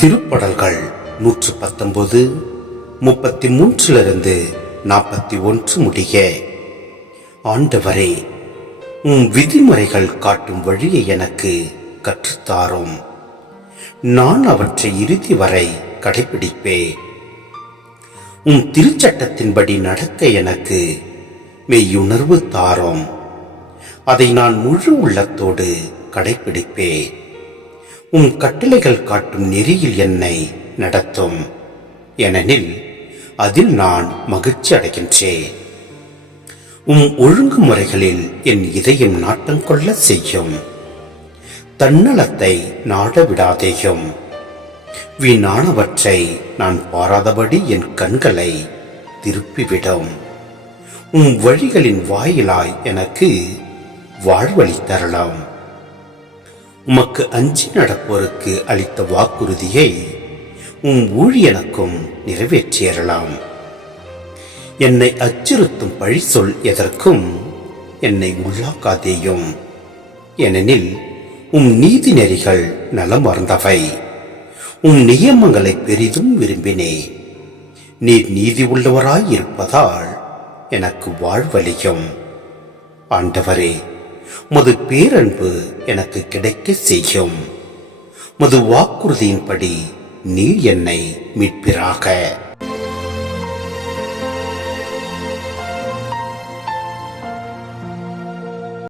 திருப்படல்கள் 119 33 41 முடிய. ஆண்டவரே, உம் விதிமுறைகள் காட்டும் வழியை எனக்கு கற்றுத்தாரும். நான் அவற்றை இறுதி வரை கடைபிடிப்பேன். உம் திருச்சட்டத்தின்படி நடக்க எனக்கு மெய்யுணர்வு தாரும். அதை நான் முழு உள்ளத்தோடு கடைபிடிப்பேன். உம் கட்டளைகள் காட்டும் நெறியில் என்னை நடத்தும், ஏனெனில் அதில் நான் மகிழ்ச்சி அடைகின்றேன். உம் ஒழுங்குமுறைகளில் என் இதயம் நாட்டம் கொள்ள செய்யும். தன்னலத்தை நாட விடாதேயும். வீணானவற்றை நான் பாராதபடி என் கண்களை திருப்பிவிடும். உம் வழிகளின் வாயிலாய் எனக்கு வாழ்வளித்தரலாம். உமக்கு அஞ்சி நடப்போருக்கு அளித்த வாக்குறுதியை உம் ஊழியனுக்கும் நிறைவேற்றியறலாம். என்னை அச்சுறுத்தும் பழி சொல் எதற்கும் என்னை உள்ளாக்காதேயும், ஏனெனில் உம் நீதி நெறிகள் நலமர்ந்தவை. உம் நியமங்களை பெரிதும் விரும்பினே. நீர் நீதி உள்ளவராய் இருப்பதால் எனக்கு வாழ்வளியும். ஆண்டவரே, மது பேரன்பு எனக்கு கிடைக்க செய்யும். மது வாக்குறுதியின்படி நீர் என்னை மீட்பிறாக.